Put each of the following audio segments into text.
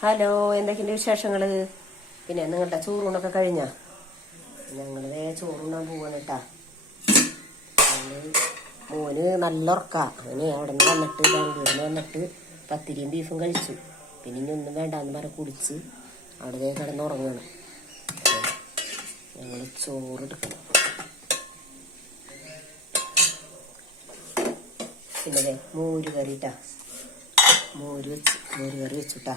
Hello, എന്തൊക്കെയുണ്ട് വിശേഷങ്ങള്? പിന്നെ നിങ്ങളുടെ ചോറൂണൊക്കെ കഴിഞ്ഞാ? ഞങ്ങള് ചോറുണ്ണാൻ പോവാണ് കേട്ടാ. മോന് നല്ല ഉറക്കാ. അവന് അവിടെ നിന്ന് വന്നിട്ട് ബാംഗ്ലൂരിൽ നിന്ന് വന്നിട്ട് പത്തിരിയും ബീഫും കഴിച്ചു. പിന്നെ ഇനി ഒന്നും വേണ്ടാന്ന് പറഞ്ഞ് കുടിച്ച് അവിടെ കിടന്നുറങ്ങണം. ഞങ്ങൾ ചോറെടുക്കണം. പിന്നെ മോര് കറിട്ടാ, മോര് കറി വെച്ചുട്ടാ.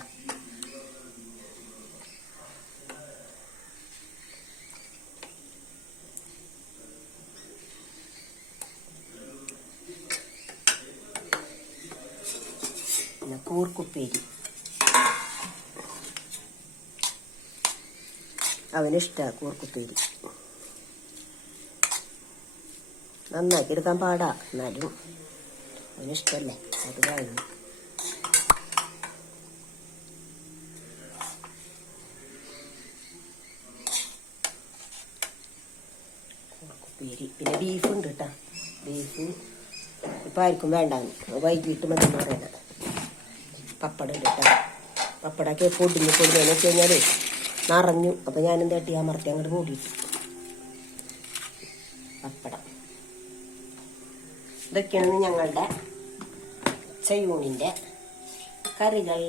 പിന്നെ കൂർക്കുപ്പേരി, അവനിഷ്ടാ കൂർക്കുപ്പേരി. നന്നാക്കി എടുക്കാൻ പാടാ, എന്നാലും അവനിഷ്ടല്ലേ, അത് കഴിഞ്ഞു. കൂർക്കുപ്പേരി. പിന്നെ ബീഫുണ്ട് കേട്ടാ. ബീഫ് ഇപ്പം ആർക്കും വേണ്ടാന്ന്, വൈകിട്ട് മതി എന്ന് പറയുന്നത്. പപ്പടം ഉണ്ട് കേട്ടോ. പപ്പടമൊക്കെ പൊടിഞ്ഞ് വെച്ച് കഴിഞ്ഞാൽ നിറഞ്ഞു. അപ്പം ഞാനെന്താ തട്ടി അമർത്തി അങ്ങോട്ട് മൂടിയിട്ടു. പപ്പടം ഇതൊക്കെയാണ് ഞങ്ങളുടെ ഉച്ചയൂണിൻ്റെ കറികൾ.